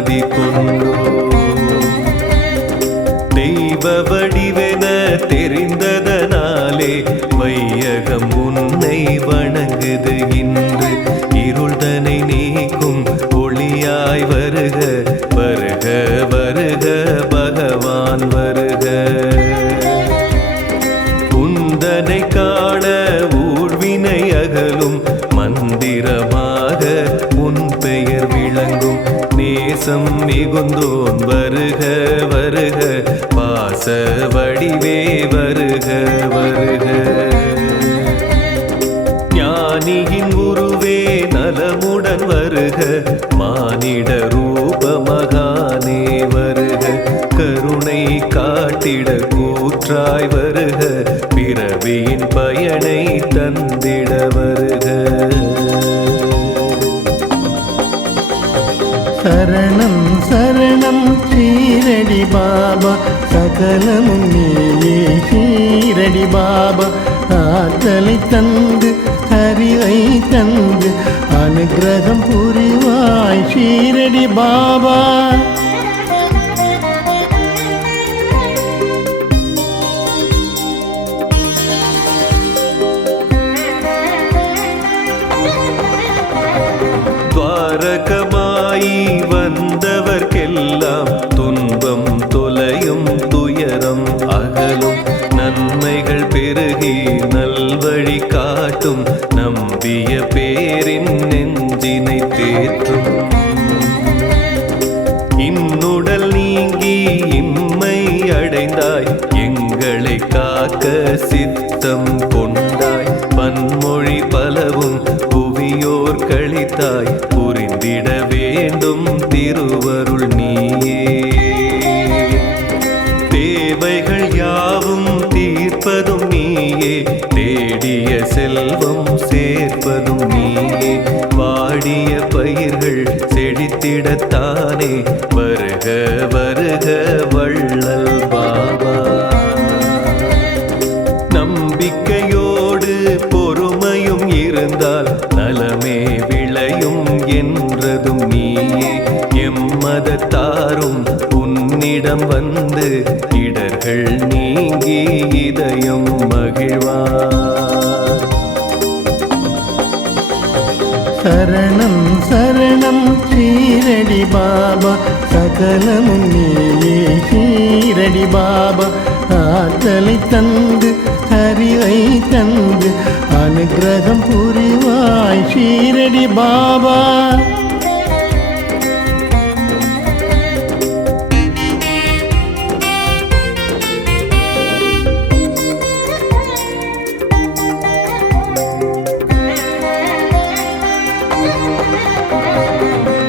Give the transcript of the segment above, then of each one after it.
மதி கொண்டோ தெய்வ வடிவென தெரிந்ததனாலே வையகம் உன்னை வணங்குது இன்று இருள்தனை நீக்கும் ஒளியாய் வருக வருக வருக பகவான் வருக உந்தனை காண ஊழ்வினை அகலும் மந்திரமாக உன் பெயர் விளங்கும் நேசம் மிகுந்தோன் வருக வருக பாச வடிவே வருக வருக ஞானியின் உருவே நலமுடன் வருக மானிட ரூப மகானே வருக கருணை காட்டிட கூற்றாய் வருக பிறவியின் பயனை தந்திட வருக சரணம் சரணம் ஷீரடி பாபா சகலமும் நீயே ஷீரடி பாபா ஆற்றலை தந்து அறிவை தந்து அனுகிரகம் புரிவாய் ஷீரடி பாபா துவாரகமாயி வந்தவர்க்கெல்லாம் துன்பம் தொலையும் துயரம் அகலும் நன்மைகள் பெருகி நல்வழி காட்டும் நம்பிய பேரின் நெஞ்சினை தேற்றும் இன்னுடல் நீங்கி இம்மை அடைந்தாய் எங்களை காக்க சித்தம் கொண்டாய் பன்மொழி பலவும் புவியோர் கழித்தாய் புரிந்திட வேண்டும் திருவருள் நீயே தேவைகள் யாவும் தீர்ப்பதும் நீயே தேடிய செல்வம் சேர்ப்பதும் நீயே வாடிய பயிர்கள் செழித்திடத்தானே வருக வருக வள்ளல் பாபா நம்பிக்கையோடு பொறுமையும் இருந்தால் நலமே விளையும் என்றதும் நீயே எம்மதத்தாரும் உன்னிடம் வந்து இடர்கள் நீங்கி இதயம் மகிழ்வார் சரணம் சரணம் ஷீரடி பாபா சகலமும் நீயே ஷீரடி பாபா ஆற்றலை தந்து அறிவை தந்து அனுகிரகம் புரிவாய் ஷீரடி பாபா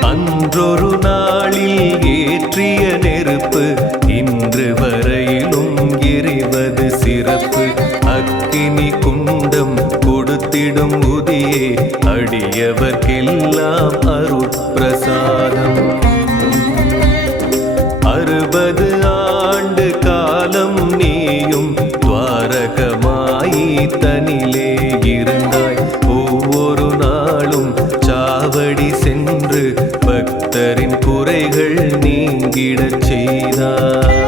அன்றொரு நாளில் ஏற்றிய நெருப்பு இன்று வரையிலும் எரிவது சிறப்பு அக்கினி குண்டம் கொடுத்திடும் உதியே அடியவர்க்கெல்லாம் அருட்பிரசாதம் 60 ஆண்டு காலம் நீயும் துவாரகமாயி தனிலே இருந்தாய் ஒவ்வொரு நாளும் சாவடி சென்று பக்தரின் குறைகள் நீங்கிடச் செய்தாய்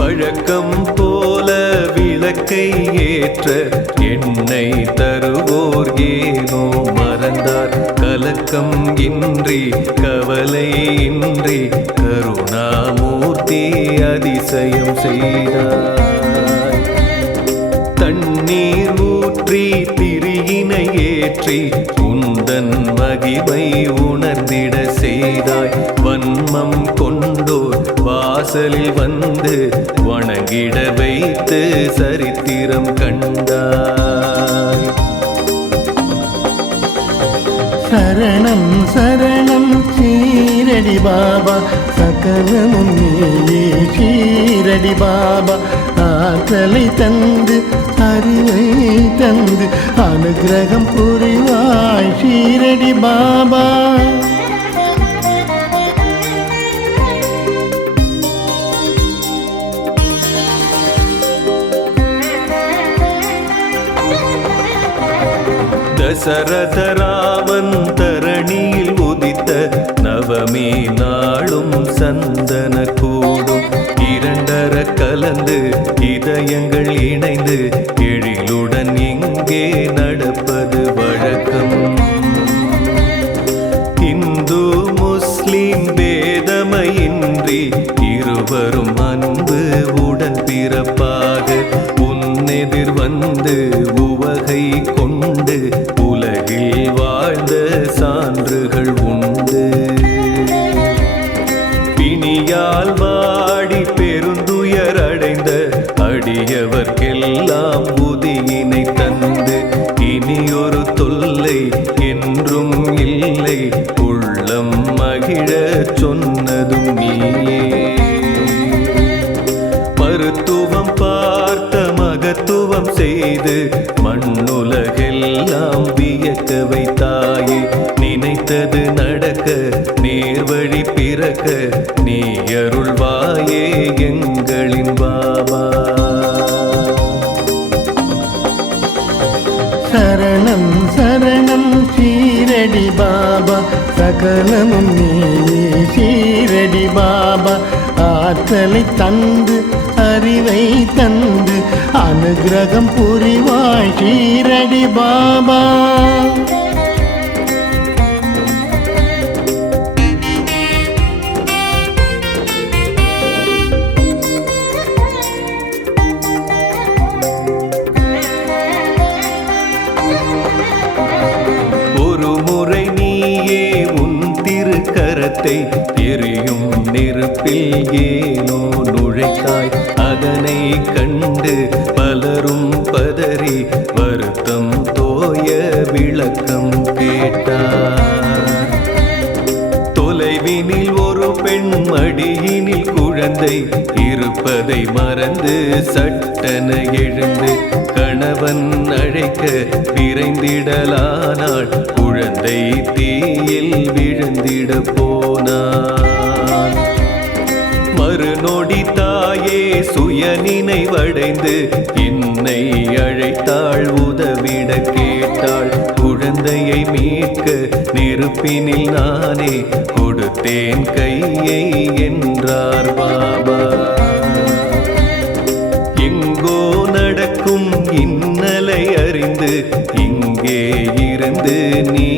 வழக்கம் போல விளக்கை ஏற்ற எண்ணெய் தருவோர் ஏனோ மறந்தார் கலக்கம் இன்றி கவலை இன்றி கருணாமூர்த்தி அதிசயம் செய்தாய் தண்ணீர் ஊற்றி திரியினை ஏற்றி உந்தன் மகிமை உணர்ந்திட செய்தாய் வன்மம் கொண்டோர் வாசலில் வந்து வணங்கிட வைத்து சரித்திரம் கண்டாய் சரணம் சரணம் ஷீரடி பாபா சகலமும் நீயே ஷீரடி பாபா ஆற்றலை தந்து அறிவை தந்து அனுகிரகம் புரிவாய் ஷீரடி பாபா தசரத ராமன் தரணியில் உதித்த நவ தவமே நாளும் சந்தன கூடும் இரண்டர கலந்து இதயங்கள் இணைந்து எழிலுடன் இங்கே நடப்பது வழக்கம். இந்து முஸ்லிம் பேதமையின்றி இருவரும் அன்பு உடன் பிறப்பாக உன்னெதிர் வந்து உவகை கொண்டு உலகில் வாழ்ந்த சான்றுகள் உண்டு. பிணியால் வாடி பெருந்துயர் அடைந்த அடியவர்க்கெல்லாம் உதியினை தந்து இனியொரு தொல்லை என்றும் இல்லை உள்ளம் மகிழ சொன்னதும் நீயே. மருத்துவம் பார்த்த மகத்துவம் செய்து மண்ணுலகெல்லாம் வியக்க வைத்தாயே. நினைத்தது நடக்க நேர்வழி பிறக்க நீ அருள்வாயே எங்களின் பாபா. சரணம் சரணம் ஷீரடி பாபா சகலமும் நீயே ஷீரடி பாபா. ஆற்றலை தந்து அறிவை தந்து அனுகிரகம் புரிவாய் ஷீரடி பாபா. ஒரு முறை நீயே உன் திருக்கரத்தை எரியும் நெருப்பில் ஏனோ நுழைத்தாய். அதனை கண்டு பலரும் பதறி வருத்தம் தோய விளக்கம் கேட்டார். தொலைவினில் ஒரு பெண் மடியினில் குழந்தை இருப்பதை மறந்து சட்டென எழுந்து கணவன் அழைக்க விரைந்திடலானாள். குழந்தை தீயில் விழுந்திட போனான். மறுநொடி தாயே சுய நினைவடைந்து என்னை அழைத்தாள் உதவிட கேட்டாள். குழந்தையை மீட்க நெருப்பினில் நானே கொடுத்தேன் கையை என்றார் பாபா. எங்கோ நடக்கும் இன்னலை அறிந்து இங்கே இருந்து நீ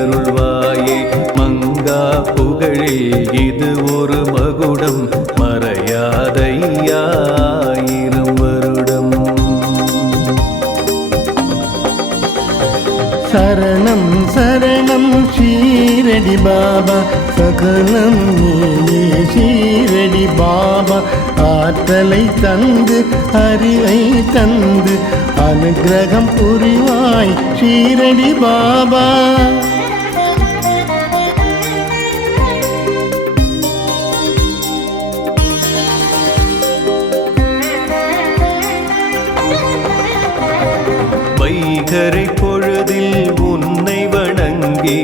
அருள்வாயே. மங்கா புகழில் இது ஒரு மகுடம் மறையாதையாயிரம் வருடம். சரணம் சரணம் ஷீரடி பாபா சகலம் நீயே ஷீரடி பாபா. ஆற்றலை தந்து அறிவை தந்து அனுகிரகம் புரிவாய் ஷீரடி பாபா. வைகரை பொழுதில் உன்னை வணங்கி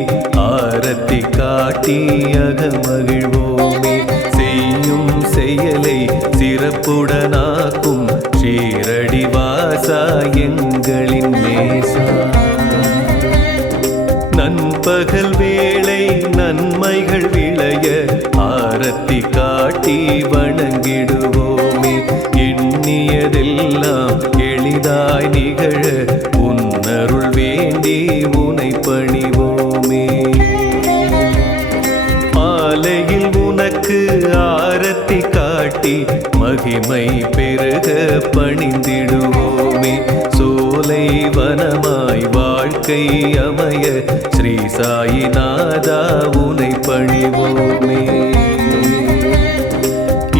ஆரத்தி காட்டி அகமகிழ்வோமே. செய்யும் செயலை சிறப்புடனாக்கும் ஷீரடி வாசா எங்களின் நேசா. நண்பகல் வேளை நன்மைகள் விளைய ஆரத்தி காட்டி வணங்கிடுவோமே. எண்ணியதெல்லாம் எளிதாய் நிகழ உன்னருள் வேண்டி உனை பணிவோமே. மாலையில் உனக்கு ஆரத்தி காட்டி மகிமை பெருக பணிந்திடுவோமே. சோலை வனமாய் வாழ்க்கை அமைய ஸ்ரீ சாயிநாதா உனை பணிவோமே.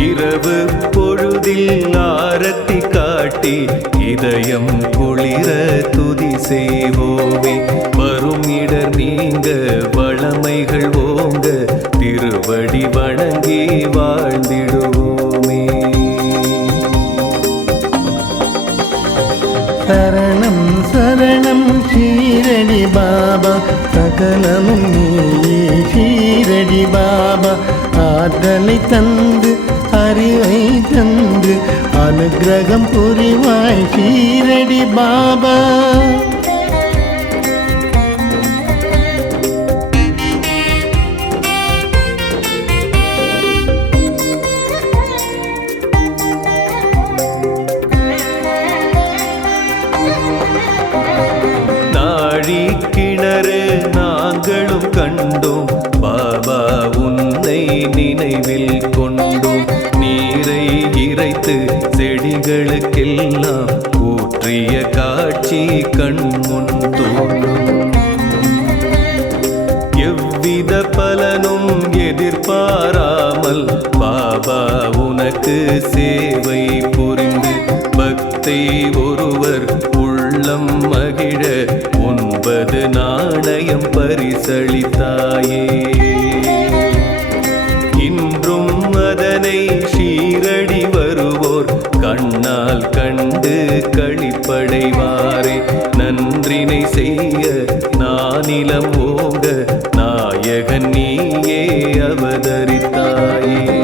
இரவு பொழுதில் ஆரத்தி காட்டி இதயம் குளிர துதி செய்வோமே. வரும் இடர் நீங்க வளமைகள் ஓங்க திருவடி வணங்கி வாழ்ந்திடுவோமே. சரணம் சரணம் ஷீரடி பாபா சகலமும் நீயே ஷீரடி பாபா. ஆற்றலை தந்து அறிவை தந்து அனுகிரகம் புரிவாய் ஷீரடி பாபா. எங்களுக்கெல்லாம் ஊற்றிய காட்சி கண்முன் தோன்றும். எவ்வித பலனும் எதிர்பாராமல் பாபா உனக்கு சேவை புரிந்து பக்தை ஒருவர் உள்ளம் மகிழ 9 நாணயம் பரிசளித்தாயே. இன்றும் அதனை ஷீரடி வருவோர் கண்ணால் கண்டு களிப்படைவாரே. நன்றினை செய்ய நானிலம் ஓங்க நாயகன் நீயே அவதரித்தாயே.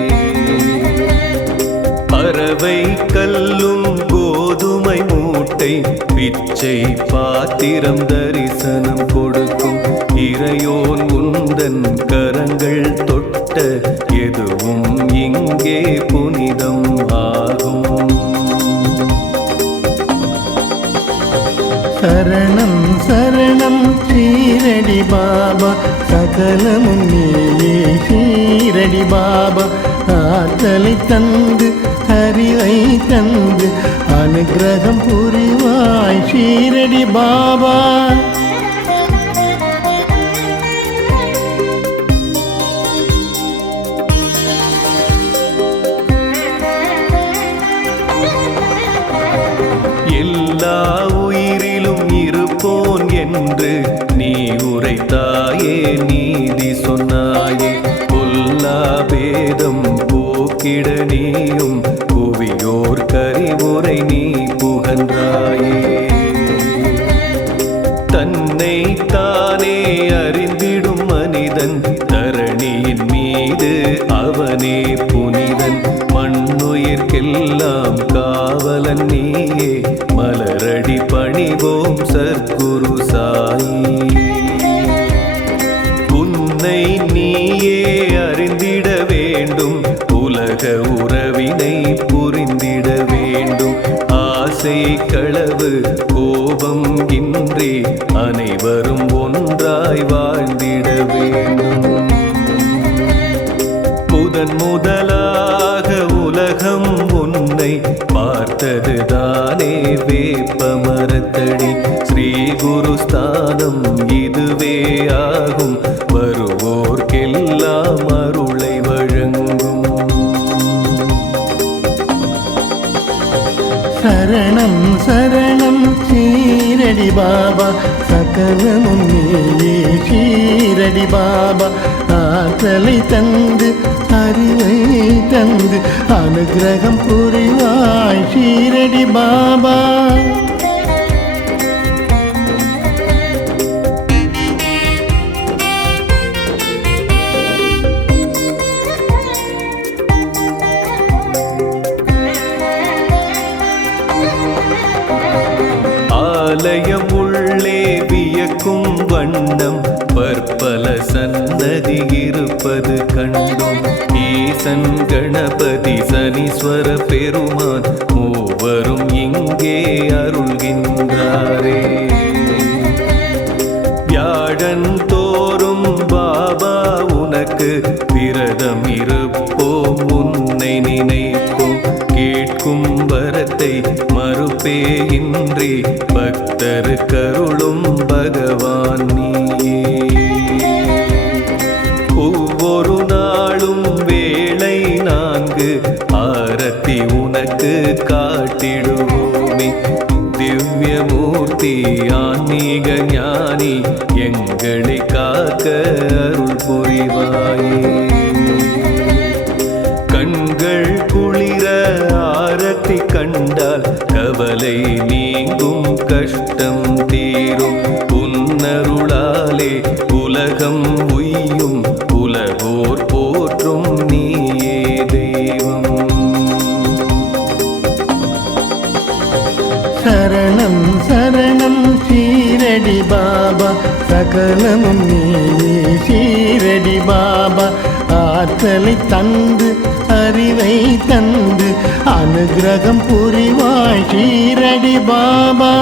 பறவை கல்லும் கோதுமை மூட்டை பிச்சை பாத்திரம் தரிசனம் கொடுக்கும் இறையோன் உந்தன் கரங்கள் தொட்ட எதுவும் இங்கே புனிதம் ஆகும். சரணம் சரணம் ஷீரடி பாபா, சகலமும் நீயே ஷீரடி பாபா. ஆற்றலை தந்து அறிவை தந்து அனுகிரகம் புரிவாய் ஷீரடி பாபா. எல்லா உயிரிலும் இருப்போன் என்று நீ உரைத்தாயே, நீதி சொன்னாயே. பொல்லா பேதம் போக்கிட நீயும் புவியோர் கரிவுரை நீ புகன்றாயே. தன்னை தானே அறிந்திடும் மனிதன் தரணியின் மீது அவனே புனிதன். மண்ணுயிர்க்கெல்லாம் காவலன் நீயே, மலரடி பணிவோம் சற்குரு சாயி. உன்னை நீயே அறிந்திட வேண்டும், உலக உறவினை புரிந்திட வேண்டும். ஆசை களவு கோபம் இன்றி அனைவரும் ஒன்றாய் வாழ்ந்திட வேண்டும். முதலாக உலகம் உன்னை பார்த்ததுதானே வேப்ப மரத்தடி. ஸ்ரீ குரு ஸ்தானம் இதுவே ஆகும், வருவோர்க்கெல்லாம் அருளை வழங்கும். சரணம் சரணம் ஷீரடி பாபா, சகலமும் நீயே ஷீரடி பாபா. ஆற்றலை தந்து அறிவை தந்து அனுகிரகம் புரிவாய் ஷீரடி பாபா. ஆலயம் உள்ளே வியக்கும் வண்ணம் பற்பல சன்னதி இருப்பது கண்டோம். ஈசன் கணபதி சனீஸ்வர பெருமான் மூவரும் இங்கே அருள்கின்றாரே. வியாழன் தோறும் பாபா உனக்கு விரதம் இருப்போம், உன்னை நினைப்போம். கேட்கும் வரத்தை மறுப்பே இன்றி பக்தரு கருளும் பகவான் நீயே. ஒவ்வொரு நாளும் வேளை 4 ஆரத்தி உனக்கு காட்டிடுவோமே. திவ்யமூர்த்தி ஆன்மீக ஞானி எங்களை காக்க அருள் புரிவாயே. கண்கள் குளிர ஆரத்தி கண்டால் கவலை நீங்கும், கஷ்டம் தீரும். உன்னருளாலே உலகம் உய்யும், உலகோர் போற்றும் நீயே தெய்வம். சரணம் சரணம் ஷீரடி பாபா, சகலமும் நீயே ஷீரடி பாபா. ஆற்றலை தந்து அறிவை தந்து அனுகிரகம் புரிவாய் ஷீரடி பாபா.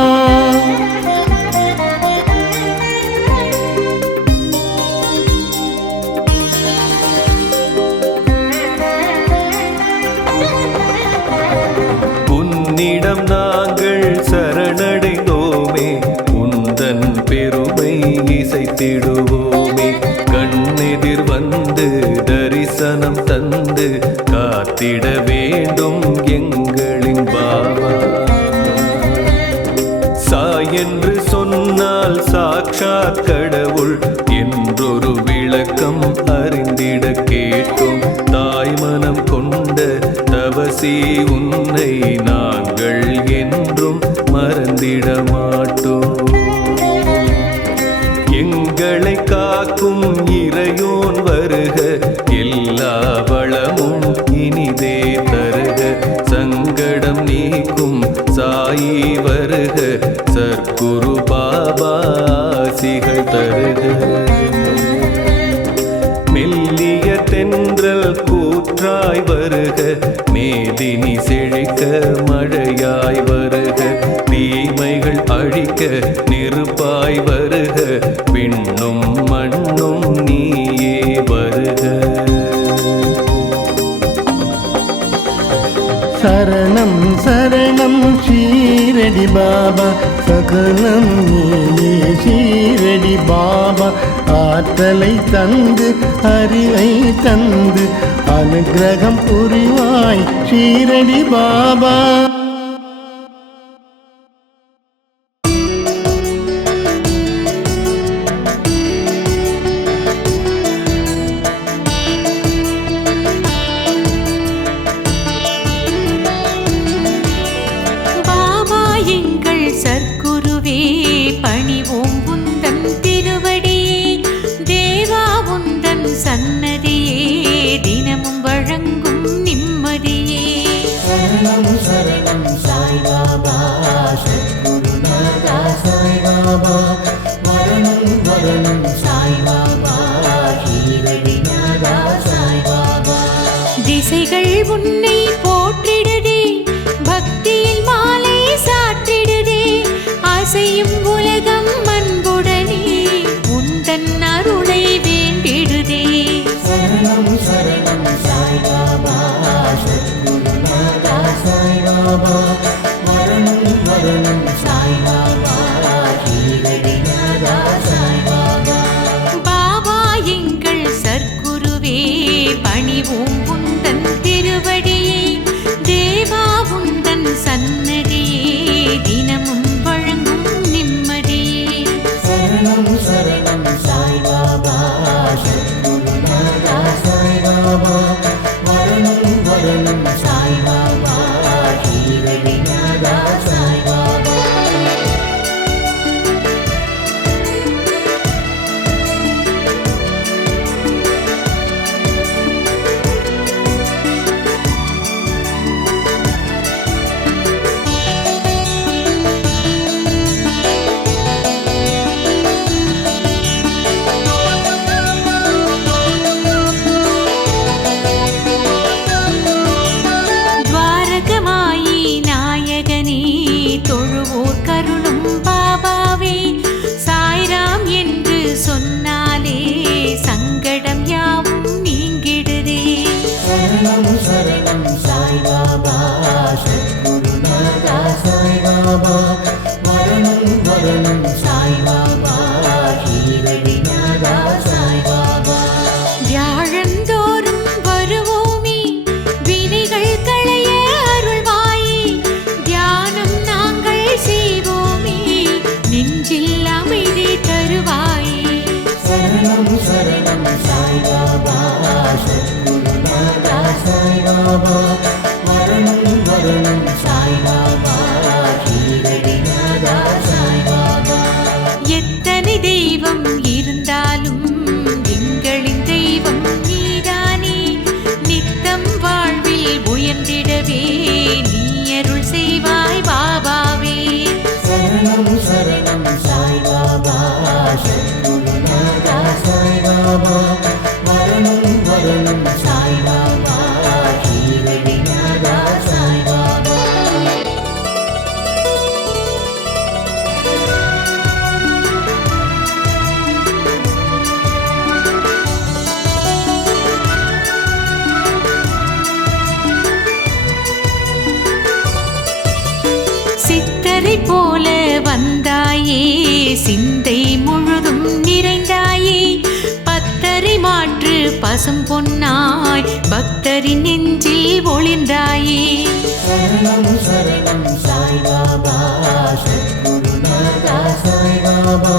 கேட்டும் தாய்மனம் கொண்ட தவசி உன்னை நாங்கள் என்றும் மறந்திட மாட்டோம். எங்களை காக்கும் இறையோன் வருக, எல்லா வளமும் இனிதே தருக. சங்கடம் நீக்கும் சாயி வருக, சத்குரு பாபா ஆசிகள் தருக. மெல்லிய தென்றல் கூற்றாய் வருக, மேதினி செழிக்க மழையாய் வருக. தீமைகள் அழிக்க நெருப்பாய் வருக, விண்ணும் மண்ணும் நீயே வருக. சரணம் சரணம் ஷீரடி பாபா, சகலம் நீயே ஷீரடி பாபா. ஆற்றலை தந்து அறிவை தந்து அனுக்கிரகம் புரிவாய் ஷீரடி பாபா. சற்குருவே பணிவோம் உந்தன் திருவடியே, தேவா உந்தன் சன்னதியே தினமும் வழங்கும் நிம்மதியே. சரணம் சரணம் சாய் பாபா, சத்குருநாதா சாய் பாபா. மரணம் மரணம் சாய் பாபா, ஷீரடிநாதா சாய் பாபா. திசைகள் உன்னை போற்றிடுதே, பக்தியில் மாலை சாற்றிடுதே. அசையும் உலகம் அன்புடனே உந்தன் அருளை வேண்டிடுதே. சரணம் சரணம் சாய் பாபா, சத்குருநாதா சாய் பாபா. மரணம் மரணம் சாய் பாபா, ஷீரடிநாதா சாய் பாபா. பாபா எங்கள் சற்குருவே பணிவோம் உந்தன் திருவடியே, தேவா உந்தன் சன்னதியே தினமும் வழங்கும் நிம்மதியே. சரணம் சரணம் சாய் பாபா, சத்குருநாதா சாய் பாபா. மரணம் மரணம் சாய் பாபா, ஷீரடிநாதா சாய் பாபா. துவாரகமாயி நாயகனே தொழுவோர் கருளும் பாபாவே, சாய்ராம் என்று சொன்னாலே சங்கடம் யாவும் நீங்கிடுதே. சரணம் சரணம் சாய் பாபா, சத்குருநாதா சாய் பாபா. மரணம் மரணம் சாய் பாபா, ஷீரடிநாதா சாய் பாபா. வியாழந்தோறும் வருவோமே, வினைகள் களைய அருள்வாயே. தியானம் நாங்கள் செய்வோமே, நெஞ்சில் அமைதி தருவாயே. சரணம் சரணம் சாய் பாபா, சத்குருநாதா சாய் பாபா. மரணம் மரணம் சாய் பாபா, ஷீரடிநாதா சாய் பாபா. எத்தனை தெய்வம் இருந்தாலும் எங்களின் தெய்வம் நீதானே. நித்தம் வாழ்வில் உயர்ந்திடவே நீ அருள் செய்வாய் பாபாவே. சரணம் சரணம் சாய் பாபா, சத்குருநாதா சாய் பாபா. மரணம் மரணம் சாய் பாபா, ஷீரடிநாதா சாய் பாபா. சித்தரை போல வந்தாயே, சிந்தை முழுதும் நிறைந்தாயே. பத்தரை மாற்று பசும் பொன்னாய் பக்தரின் நெஞ்சில் ஒளிர்ந்தாயே. சரணம் சரணம் சாய் பாபா, சத்குருநாதா சாய் பாபா.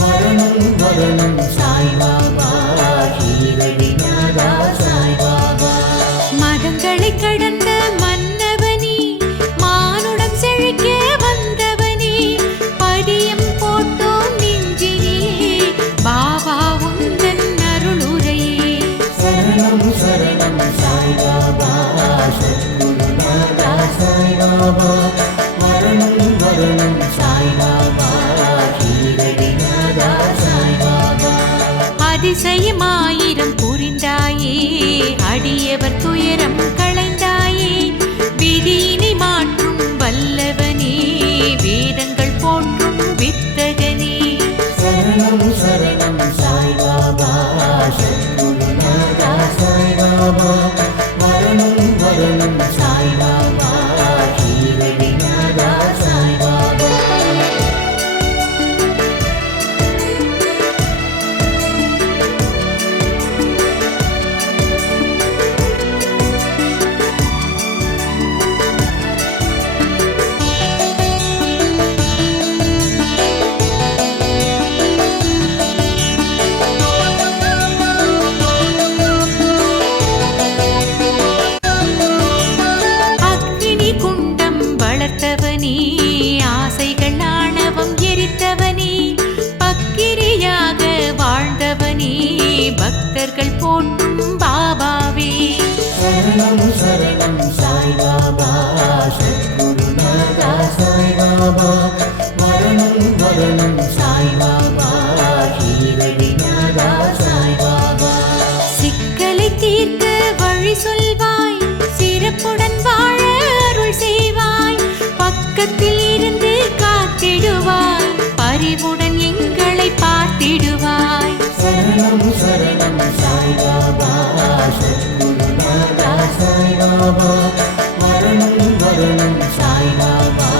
மரணம் மரணம் சாய் பாபா, ஷீரடிநாதா சரணம் சரணம் சாய்பாபா சத்குருநாதா சாய்பாபா மரணம் மரணம் சாய்பாபா ஷீரடிநாதா சாய்பாபா அதிசயமாயிரம் புரிந்தாயே அடியவர் துயரம் களைந்தாயே விதியினை மாற்றும் வல்லவனே வேதங்கள் போற்றும் வித்தகனே சரணம் சரணம் சாய்பாபா சத்குருநாதா சாய்பாபா மரணம் மரணம் சாய்பாபா ஷீரடிநாதா சாய்பாபா அக்னி குண்டம் வளர்த்தவனே ஆசைகள் ஆணவம் எரித்தவனே பக்கிரியாக வாழ்ந்தவனே பக்தர்கள் போற்றும் பாபாவே சரணம் சரணம் சாய்பாபா சத்குருநாதா சாய்பாபா மரணம் மரணம் சாய்பாபா ஷீரடிநாதா சாய்பாபா சிக்கலை தீர்க்க வழி சொல்வாய் சிறப்புடன் வாழ அருள் செய்வாய் பக்கத்தில் இருந்து காத்திடுவாய் பரிவுடன் எங்களை பார்த்திடுவாய் சரணம் சரணம் சாய்பாபா சத்குருநாதா சாய்பாபா மரணம் மரணம் சாய்பாபா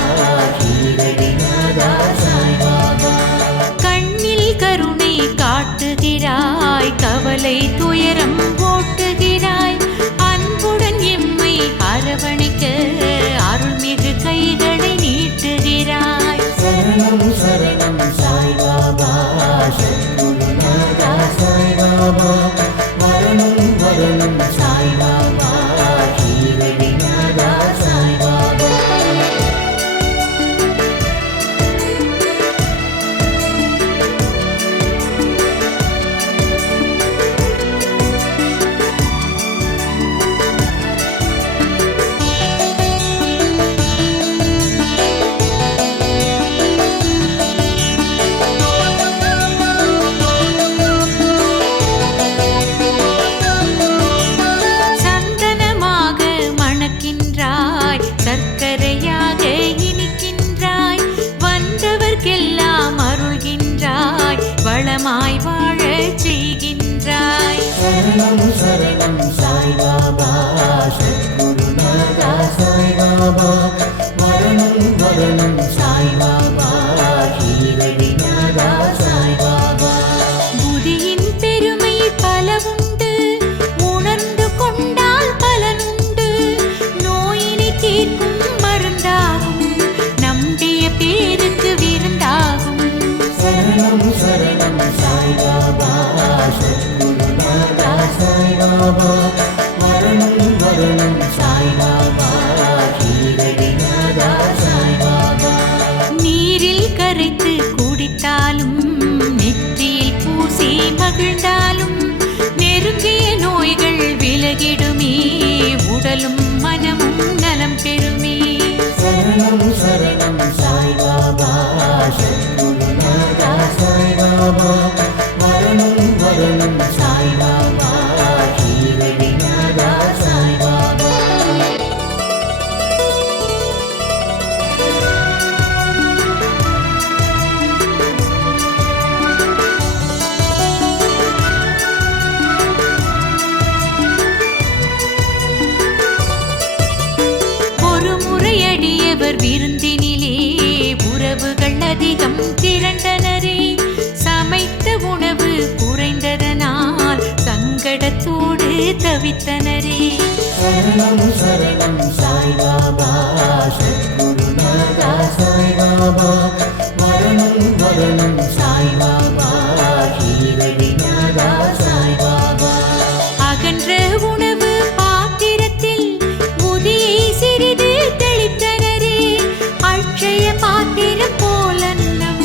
ஷீரடிநாதா சாய்பாபா கண்ணில் கருணை காட்டுகிறாய் கவலை துயரம் ஓட்டுகிறாய் அன்புடன் எம்மை அரவணைக்க அருள்மிகு கைகளை நீட்டுகிறாய் சரணம் சரணம் சாய்பாபா சத்குருநாதா சாய்பாபா மரணம் மரணம் சாய்பாபா ஷீரடிநாதா சாய்பாபா சந்தனமாக மணக்கின்றாய் சர்க்கரையாக இனிக்கின்றாய் வந்தவர்க்கெல்லாம் அருள்கின்றாய் வளமாய் வாழச் செய்கின்றாய் சரணம் சரணம் சாய்பாபா சத்குருநாதா சாய்பாபா மரணம் மரணம் சாய்பாபா ஷீரடிநாதா சாய்பாபா புதியின் பெருமை பலவுண்டு உணர்ந்து கொண்டால் பலனுண்டு நோயினை தீர்க்கும் மருந்தாகும் நம்பிய பேருக்கு விருந்தாகும் சரணம் சரணம் சாய்பாபா சத்குருநாதா சாய்பாபா மரணம் மரணம் சாய்பாபா ஷீரடிநாதா சாய்பாபா நீரில் கரைத்து குடித்தாலும் நெற்றியில் பூசி மகிழ்ந்தாலும் நெருங்கிய நோய்கள் விலகிடுமே உடலும் மனமும் நலம் பெறுமே சரணம் சரணம் சாய்பாபா சத்குருநாதா சாய்பாபா மரணம் மரணம் சாய்பாபா ஷீரடிநாதா சாய்பாபா ஒரு முறையடியவர் விருந்தினிலே உறவுகள் அதிகம் திரண்டனரே சமைத்த உணவு குறைந்ததனால் சங்கடத்தோடு தவித்தனரே சரணம் சரணம் சாய்பாபா சத்குருநாதா சாய்பாபா மரணம் மரணம் சாய்பாபா ஷீரடிநாதா சாய்பாபா அகன்ற உணவு பாத்திரத்தில் முதியை சிறிது தெளித்தனரே அட்சய பாத்திரம் போலன்னம்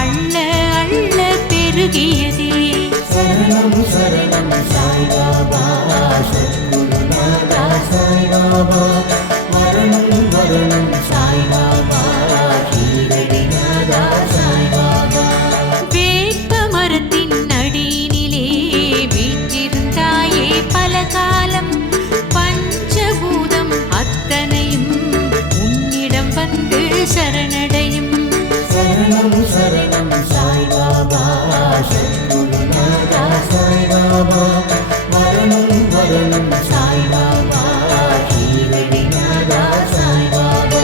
அள்ள அள்ள பெருகியதே சரணம் சரணம் சாய்பாபா சத்குருநாதா சாய்பாபா மரணம் மரணம் சாய்பாபா ஷீரடிநாதா சாய்பாபா வேப்ப மரத்தின் அடியினிலே வீற்றிருந்தாயே பல காலம் பஞ்சபூதம் அத்தனையும் உன்னிடம் வந்து சரணடையும் சரணம் சரணம் சாய்பாபா சத்குருநாதா சாய்பாபா மரணம் மரணம் சாய்பாபா ஷீரடிநாதா சாய்பாபா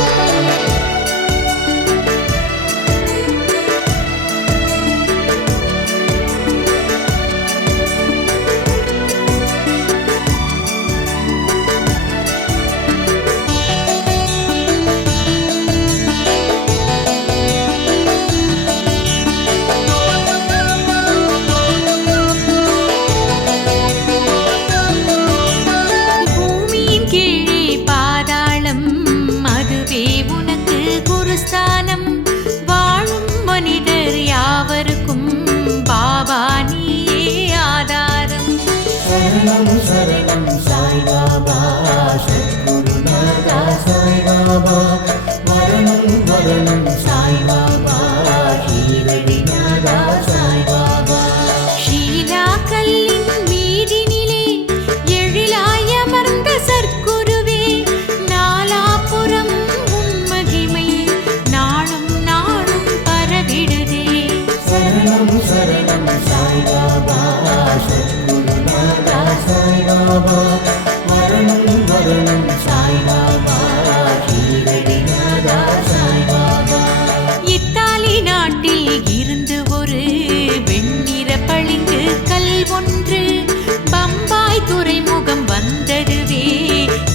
பூமியின் கீழே பாதாளம் அதுவே உனக்கு குருஸ்தானம் வாழும் மனிதர் யாவருக்கும் பாபா நீயே ஆதாரம் சரணம் சரணம் சாய்பாபா சத்குருநாதா சாய்பாபா மரணம் மரணம் சாய்பாபா ஷீரடிநாதா சாய்பாபா ஷீலா கல்லின் மீதினிலே எழிலாய் அமர்ந்த சற்குருவே நாலாபுரம் உன் மகிமை நாளும் நாளும் பரவிடுதே சரணம் சரணம் சாய்பாபா சத்குருநாதா சாய்பாபா மரணம் மரணம் சாய்பாபா ஷீரடிநாதா சாய்பாபா இத்தாலி நாட்டில் இருந்து ஒரு வெண்ணிற பளிங்கு கல் ஒன்று பம்பாய் துறைமுகம் வந்ததுவே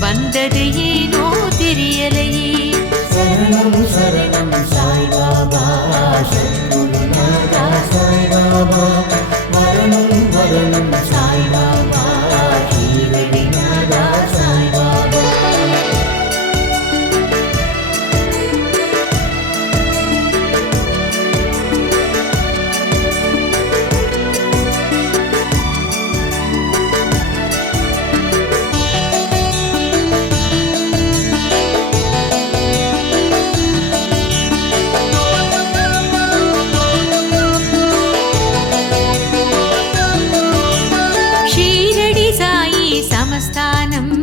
வந்தது ஏனோ தெரியலையே சரணம் சரணம் சாய்பாபா சத்குருநாதா சாய்பாபா மரணம் மரணம் சாய்பாபா ஷீரடிநாதா சாய்பாபா ஷீரடி சாயி சமஸ்தானம்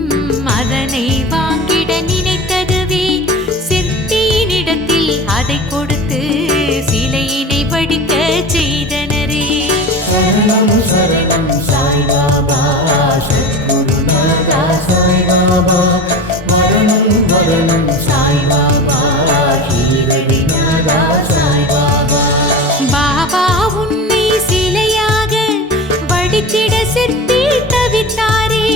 அதனை வாங்கிட நினைத்ததுவே சிற்பியினிடத்தில் அதை கொடுத்து சிலையினை வடிக்க செய்தனரே சரணம் சரணம் சாய்பாபா சத்குருநாதா சாய்பாபா மரணம் மரணம் சாய்பாபா ஷீரடிநாதா சாய்பாபா பாபா உன்னை சிலையாக வடித்திட சிற்பி தவித்தாரே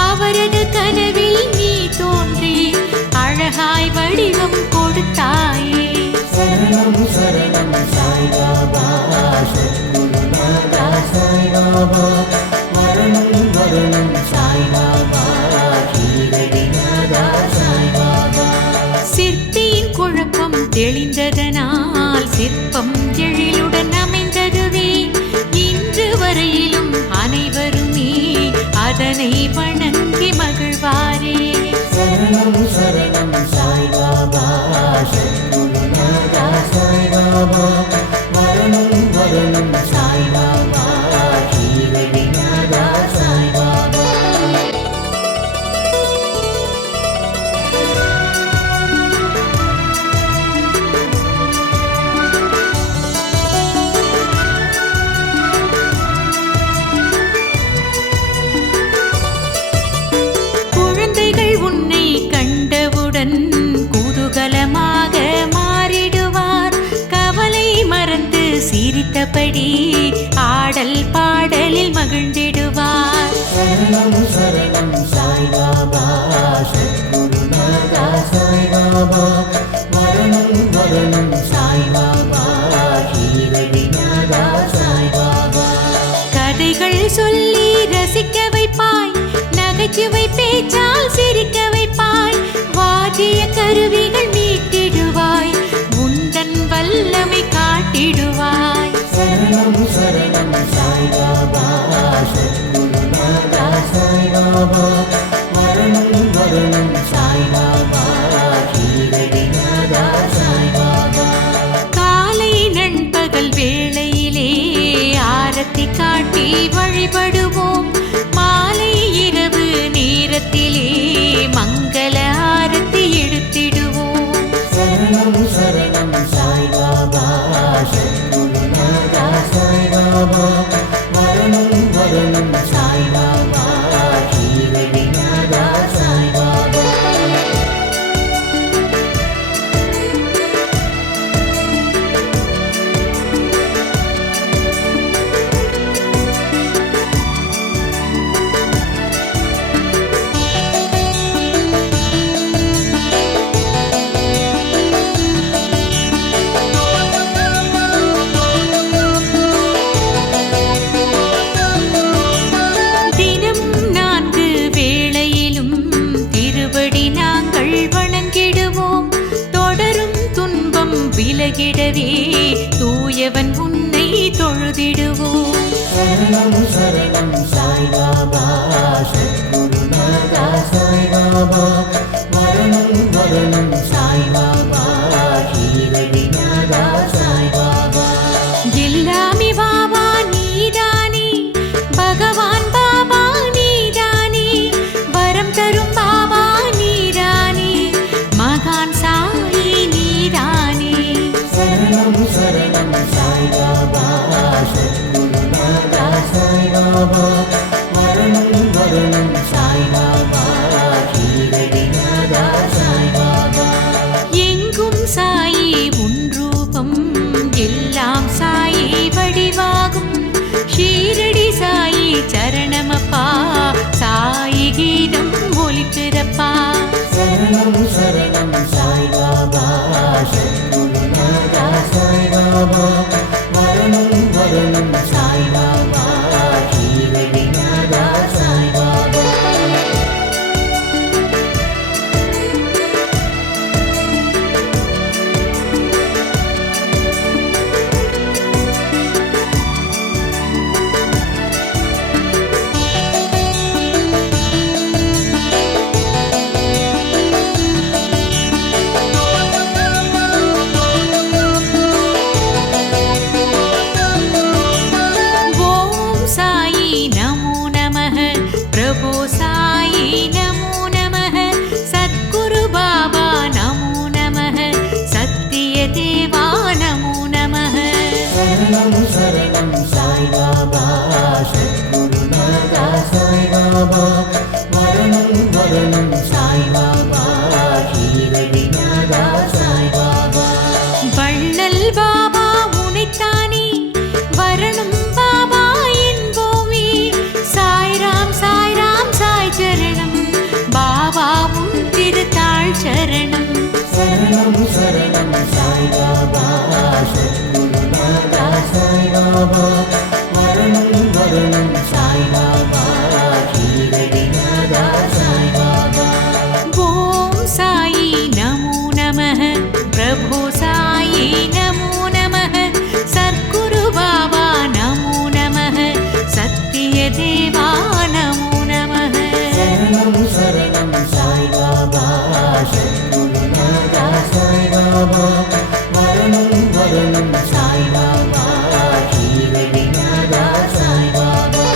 அவரது கனவில் நீ தோன்றி அழகாய் வடிவம் கொடுத்தாயே சரணம் சரணம் சாய்பாபா சத்குருநாதா சாய்பாபா மரணம் மரணம் சாய்பாபா ஷீரடிநாதா சாய்பாபா சிற்பியின் குழப்பம் தெளிந்ததனால் சிற்பம் எழிலுடன் அமைந்ததுவே இன்று வரையிலும் அனைவருமே அதனை வணங்கி மகிழ்வாரே சரணம் சரணம் சாய்பாபா சத்குருநாதா சாய்பாபா மரணம் மரணம் சாய்பாபா ஷீரடிநாதா சாய்பாபா குழந்தைகள் உன்னை கண்டவுடன் குதூகலமாக மாறிடுவார் கவலை மறந்து சிரித்தபடி ஆடல் பாடலில் மகிழ்ந்திடுவார் சரணம் சரணம் சாய்பாபா சத்குருநாதா சாய்பாபா மரணம் மரணம் சாய்பாபா ஷீரடிநாதா சாய்பாபா கதைகள் சொல்லி ரசிக்க வைப்பாய் நகைச்சுவை பேச்சால் சிரிக்க வைப்பாய் வாத்திய கருவிகள் மீட்டிடுவாய் உந்தன் வல்லமை காட்டிடுவாய் சரணம் சரணம் சாய்பாபா சத்குருநாதா சாய்பாபா சாய்பாபா மரணம் மரணம் சாய்பாபா ஷீரடிநாதா சாய்பாபா காலை நண்பகல் வேளையிலே ஆரத்தி காட்டி வழிபடுவோம் மாலை இரவு நேரத்திலே மங்கள ஆரத்தி எடுத்திடுவோம் சரணம் சரணம் சாய்பாபா சத்குருநாதா சாய்பாபா மரணம் மரணம் சாய்பாபா ஷீரடிநாதா சாய்பாபா தினமும் 4 வேளையிலும் திருவடி நாங்கள் வணங்கிடுவோம் தொடரும் துன்பம் விலகிடவே தூயவன் உன்னை தொழுதிடுவோம் சரணம் சரணம் சாய்பாபா சத்குருநாதா சாய்பாபா மரணம் மரணம் சாய்பாபா ஷீரடிநாதா சாய்பாபா எல்லாமே பாபா நீதானே பகவான் பாபா நீதானே வரம் தரும் பாபா நீதானே மகான் சாயி நீதானே சரணம் சரணம் சாய்பாபா சத்குருநாதா சாய்பாபா மரணம் மரணம் சாய்பாபா ஷீரடிநாதா சாய்பாபா எங்கும் சாயி உன் ரூபம் எல்லாம் சாயி வடிவாகும் ஷீரடி சாயி சரணமப்பா சாயி கீதம் ஒலிக்கிறப்பா சரணம் சரணம் சாய்பாபா சத்குருநாதா சாய்பாபா மரணம் மரணம் சாய்பாபா ஷீரடிநாதா சாய்பாபா ஓம் சாயி நமோ நமः பிரபு சாயி நமோ நமः சத்குரு பாபா நமோ நமः சத்திய தேவா நமோ நமः சரணம் சரணம் சாய்பாபா சத்குருநாதா சாய்பாபா மரணம் மரணம் சாய்பாபா ஷீரடிநாதா சாய்பாபா வள்ளல் பாபா உனைத்தானே வரணும் பாபா என்போமே சாய்ராம் சாய்ராம் சாய் சரணம் பாபா உன் திருத்தாள் சரணம் சரணம் சரணம் சாய்பாபா சத்குருநாதா சாய்பாபா மரணம் மரணம் சாய்பாபா ஷீரடிநாதா சாய்பாபா ஓம் சாயி நமோ நமः பிரபு சாயி நமோ நமः சத்குரு பாபா நமோ நமः சத்திய தேவா நமோ நமः சரணம் சரணம் சாய்பாபா சத்குருநாதா சாய்பாபா மரணம் மரணம் சாய்பாபா ஷீரடிநாதா சாய்பாபா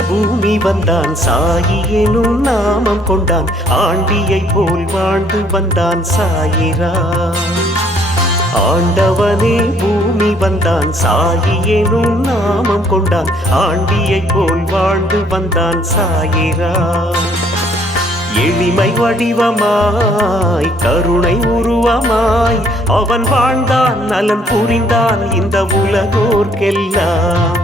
பூமி வந்தான் சாயி எனும் நாமம் கொண்டான் ஆண்டியை போல் வாழ்ந்து வந்தான் சாயிரா ஆண்டவனே பூமி வந்தான் சாயி எனும் நாமம் கொண்டான் ஆண்டியை போல் வாழ்ந்து வந்தான் சாயிரா எளிமை வடிவமாய் கருணை உருவமாய் அவன் வாழ்ந்தான் நலன் புரிந்தான் இந்த உலகோர்க்கெல்லாம்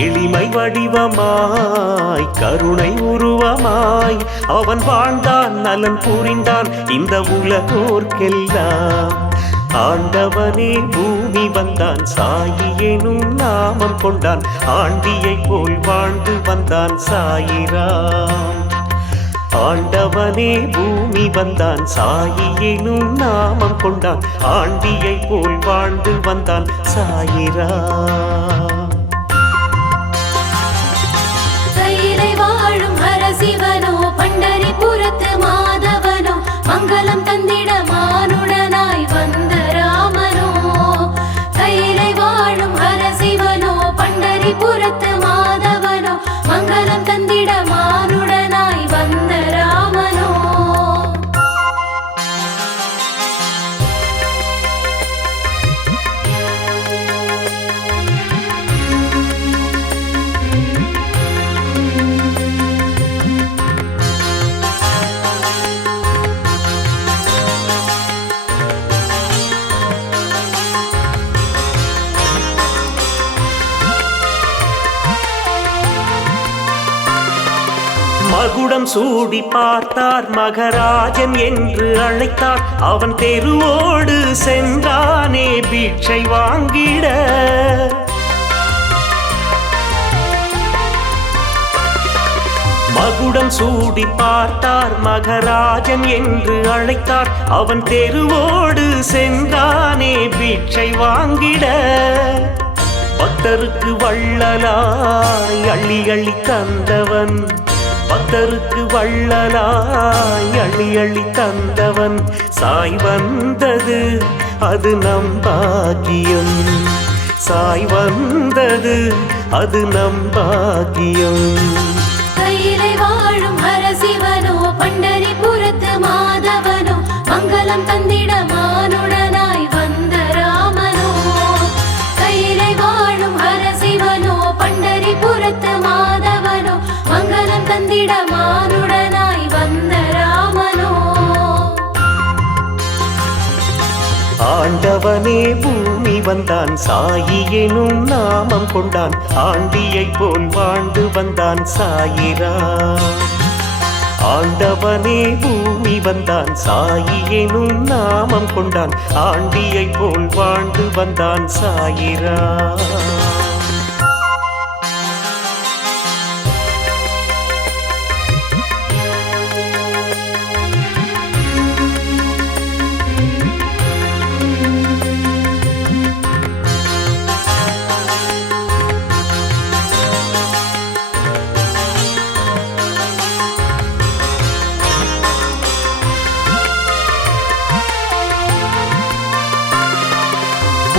எளிமை வடிவமாய் கருணை உருவமாய் அவன் வாழ்ந்தான் நலன் புரிந்தான் இந்த உலகோர்க்கெல்லாம் ஆண்டவனே பூமி வந்தான் சாயி எனும் நாமம் கொண்டான் ஆண்டியை போல் வாழ்ந்து வந்தான் சாயிராம் ஆண்டவனே பூமி வந்தான் சாயி எனும் நாமம் கொண்டான் ஆண்டியை போல் வாழ்ந்து வந்தான் சாயிராம் கையிலை வாழும் ஹரசிவனோ பண்டரிபுரத்து மாதவனோ மங்களம் தந்திட மானுடனாய் வந்த ராமனோ கையிலை வாழும் ஹரசிவனோ பண்டரிபுரத்து மாதவனோ மங்களம் தந்திட மானுடனாய் வந்த ராமனோ மகுடம் சூடி பார்த்தார் மகராஜன் என்று அழைத்தார் அவன் தெருவோடு சென்றானே பிட்சை வாங்கிட மகுடம் சூடி பார்த்தார் மகராஜன் என்று அழைத்தார் அவன் தெருவோடு சென்றானே பிட்சை வாங்கிட பக்தருக்கு வள்ளலாய் அள்ளி அள்ளி தந்தவன் பக்தருக்கு வள்ளலாய் அள்ளி அள்ளி தந்தவன் சாய் வந்தது அது நம் பாக்கியம் சாய் வந்தது அது நம் பாக்கியம் கையிலை வாழும் ஹரசிவனோ பண்டரிபுரத்து மாதவனோ மங்களம் தந்திட மானுடனாய் வந்த ராமனோ கையிலை வாழும் ஹரசிவனோ பண்டரிபுரத்து மாதவனோ மங்களம் தந்திட மானுடனாய் வந்த ராமனோ ஆண்டவனே பூமி வந்தான் சாயி எனும் நாமம் கொண்டான் ஆண்டியை போல் வாழ்ந்து வந்தான் சாயிரா ஆண்டவனே பூமி வந்தான் சாயி எனும் நாமம் கொண்டான் ஆண்டியை போல் வாழ்ந்து வந்தான் சாயிரா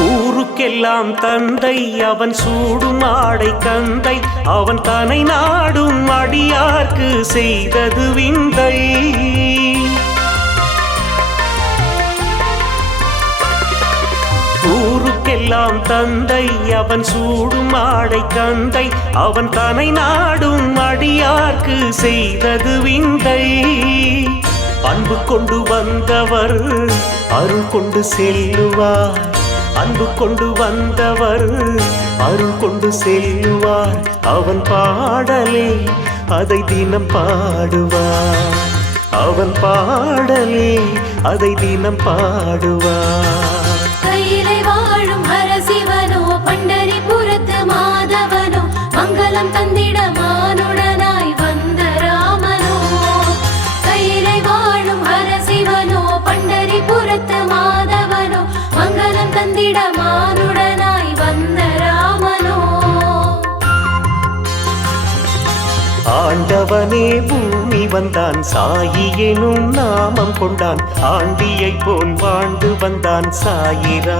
ஊருக்கெல்லாம் தந்தை அவன் சூடும் ஆடை கந்தை அவன் தனை நாடும் அடியார்க்கு செய்தது விந்தை ஊருக்கெல்லாம் தந்தை அவன் சூடும் ஆடை கந்தை அவன் தனை நாடும் அடியார்க்கு செய்தது விந்தை அன்பு கொண்டு வந்தவர் அருள் கொண்டு செல்லுவார் அன்பு கொண்டு வந்தவர் அருள் கொண்டு செல்லுவார் அவன் பாடலே அதை தினம் பாடுவார் அவன் பாடலே அதை தினம் பாடுவார் கையிலை வாழும் ஹரசிவனோ பண்டரிபுரத்து மாதவனோ மங்களம் தந்திட மானுடனாய் வந்த ராமனோ கையிலை வாழும் ஹரசிவனோ பண்டரிபுரத்து மாதவனோ மங்களம் தந்திட மானுடனாய் வந்த ராமனோ ஆண்டவனே பூமி வந்தான் சாயி எனும் நாமம் கொண்டான் ஆண்டியை போல் வாழ்ந்து வந்தான் சாயிரா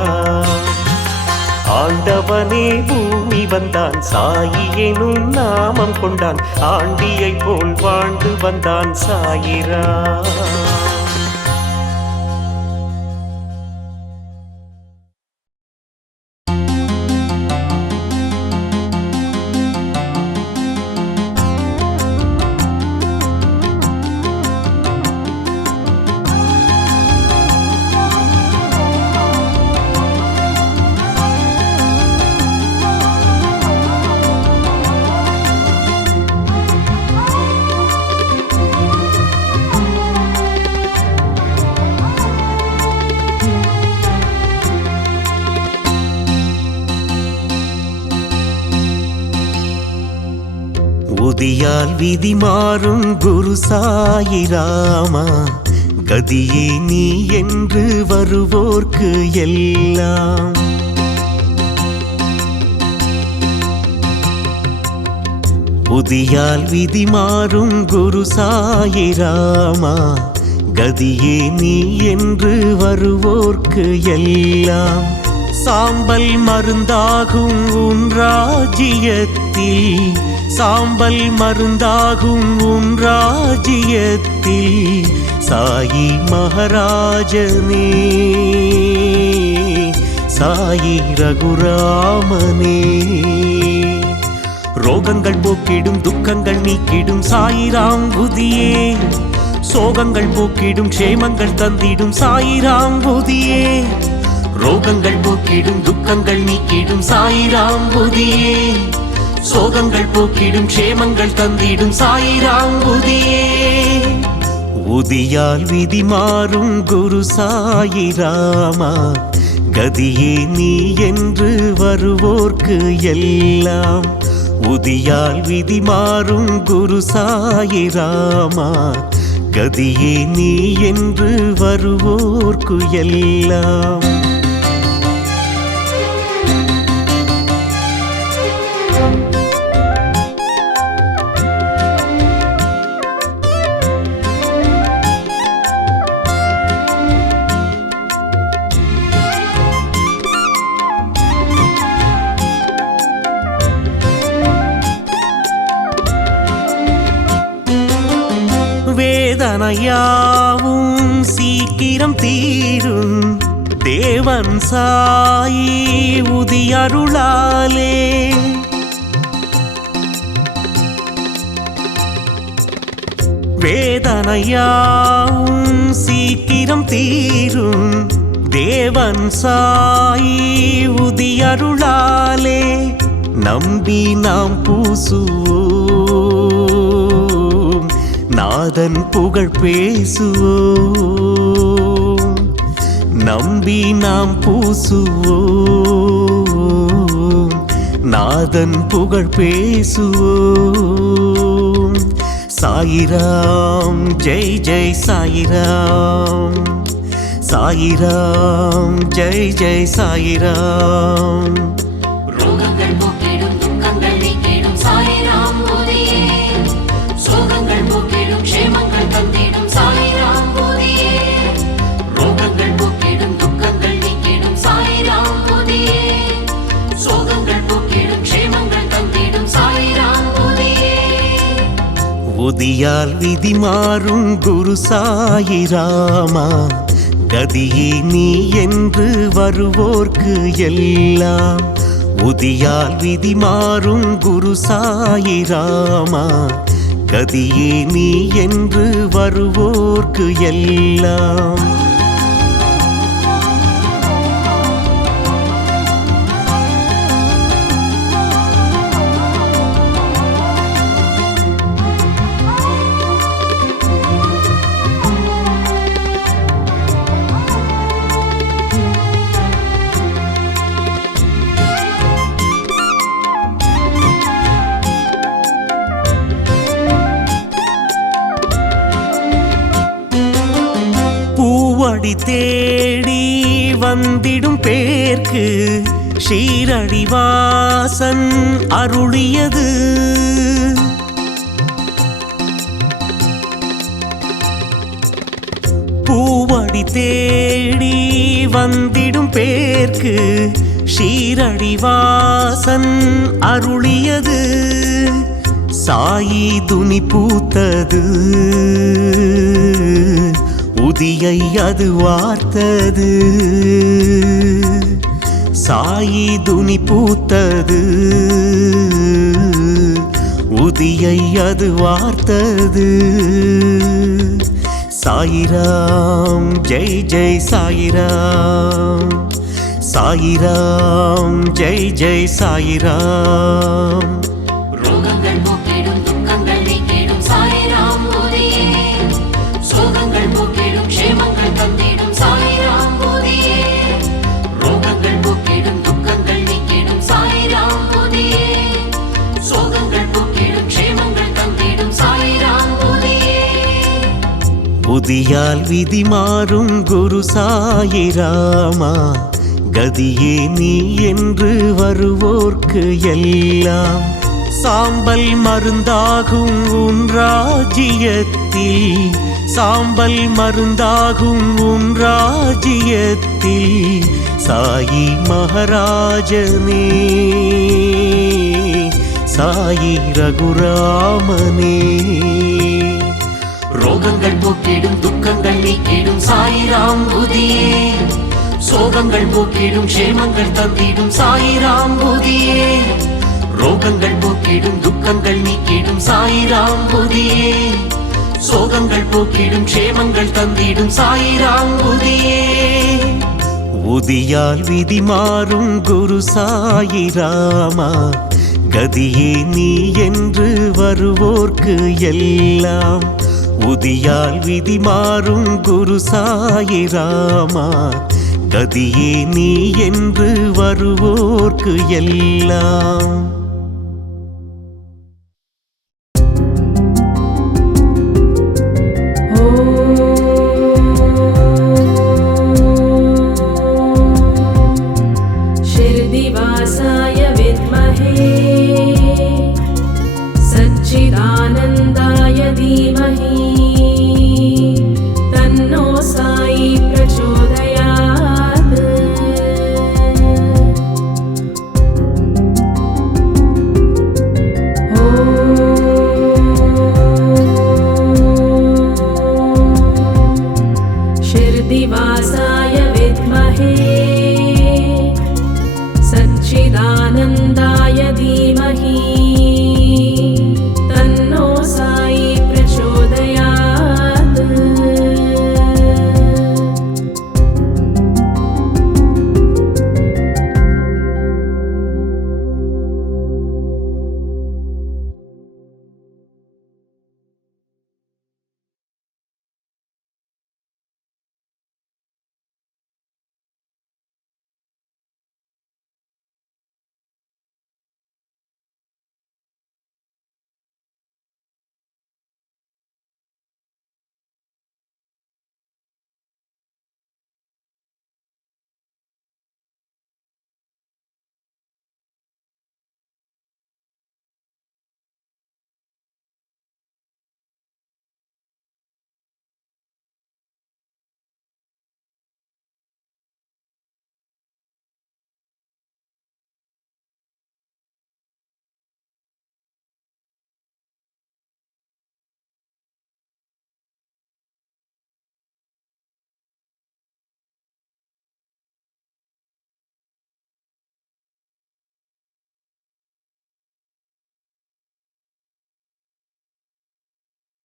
ஆண்டவனே பூமி வந்தான் சாயி எனும் நாமம் கொண்டான் ஆண்டியை போல் வாழ்ந்து வந்தான் சாயிரா. உதியால் விதி மாறும் குரு சாயிராமா கதியே நீ என்று வருவோர்க்கு எல்லாம். உதியால் விதி மாறும் குரு சாயிராமா கதியே நீ என்று வருவோர்க்கு எல்லாம். சாம்பல் மருந்தாகும் உன் ராஜ்யத்தில் சாம்பல் மருந்தாகும் உன் ராஜ்யத்தில் சாயி மகாராஜனே சாயி ரகுராமனே. ரோகங்கள் போக்கிடும் துக்கங்கள் நீக்கிடும் சாயிராம் புதியே சோகங்கள் போக்கிடும் க்ஷேமங்கள் தந்திடும் சாயிராம் புதியே. ரோகங்கள் போக்கிடும் துக்கங்கள் நீக்கிடும் சாயிராம் புதியே சோகங்கள் போக்கிடும் க்ஷேமங்கள் தந்திடும் சாயிராம் புதியே. உதியால் விதி மாறும் குரு சாயிராமா கதியே நீ என்று வருவோர்க்கு எல்லாம். உதியால் விதி மாறும் குரு சாயிராமா கதியே நீ என்று வருவோர்க்கு எல்லாம். வேதனையாவும் சீக்கிரம் தீரும் தேவன் சாயி உதியருளாலே. வேதனையாவும் சீக்கிரம் தீரும் தேவன் சாயி உதியருளாலே. நம்பி நாம் பூசுவோம் நாதன் புகழ் பேசுவோம். நம்பி நாம் பூசுவோம் நாதன் புகழ் பேசுவோம். சாயிராம் ஜெய் ஜெய் சாயிராம் சாயிராம் ஜெய் ஜெய் சாயிராம். ரோகங்கள் போக்கிடும் துக்கங்கள் நீக்கிடும் சாயிராம் புதியே சோகங்கள் போக்கிடும் க்ஷேமங்கள் தந்திடும் சாயிராம் புதியே. ரோகங்கள் போக்கிடும் துக்கங்கள் நீக்கிடும் சாயிராம் புதியே சோகங்கள் போக்கிடும் க்ஷேமங்கள் தந்திடும் சாயிராம் புதியே. உதியால் விதி மாறும் குரு சாயிராமா கதியே நீ என்று வருவோர்க்கு எல்லாம். உதியால் விதி மாறும் குரு சாயிராமா கதியே நீ என்று வருவோர்க்கு எல்லாம். பூவடி தேடி வந்திடும் பேர்க்கு ஷீரடிவாசன் அருளியது. பூவடி தேடி வந்திடும் பேர்க்கு ஷீரடிவாசன் அருளியது சாயி துனி பூத்தது உதியை அது வார்த்தது சாயி துனி பூத்தது உதியை அது வார்த்தது சாயிராம் ஜெய் ஜெய் சாயிராம் சாயிராம் ஜெய் ஜெய் சாயிராம் ரோகங்கள் போக்கிடும் துக்கங்கள் நீக்கிடும் சாயிராம் போதியே சோகங்கள் போக்கிடும் க்ஷேமங்கள் தந்திடும் சாயிராம் போதியே ரோகங்கள் போக்கிடும் துக்கங்கள் நீக்கிடும் சாயிராம் போதியே சோகங்கள் போக்கிடும் க்ஷேமங்கள் தந்திடும் சாயிராம் போதியே புதியால் விதி மாறும் குரு சாயிராமா கதியே நீ என்று வருவோர்க்கு எல்லாம் சாம்பல் மருந்தாகும் உன் ராஜ்யத்தில் சாம்பல் மருந்தாகும் உன் ராஜ்யத்தில் சாயி மகாராஜனே சாயி ரகுராமனே ரோகங்கள் போக்கிடும் துக்கங்கள் நீக்கிடும் சாயிராம் புதியே சோகங்கள் போக்கிடும் க்ஷேமங்கள் தந்திடும் சாயிராம் புதியே ரோகங்கள் போக்கிடும் துக்கங்கள் நீக்கிடும் சாயிராம் புதியே சோகங்கள் போக்கிடும் க்ஷேமங்கள் தந்திடும் சாயிராம் புதியே உதியால் விதி மாறும் குரு சாயிராமா கதியே நீ என்று வருவோர்க்கு எல்லாம் உதியால் விதி மாறும் குரு சாயிராமா கதியே நீ என்று வருவோர்க்கு எல்லாம்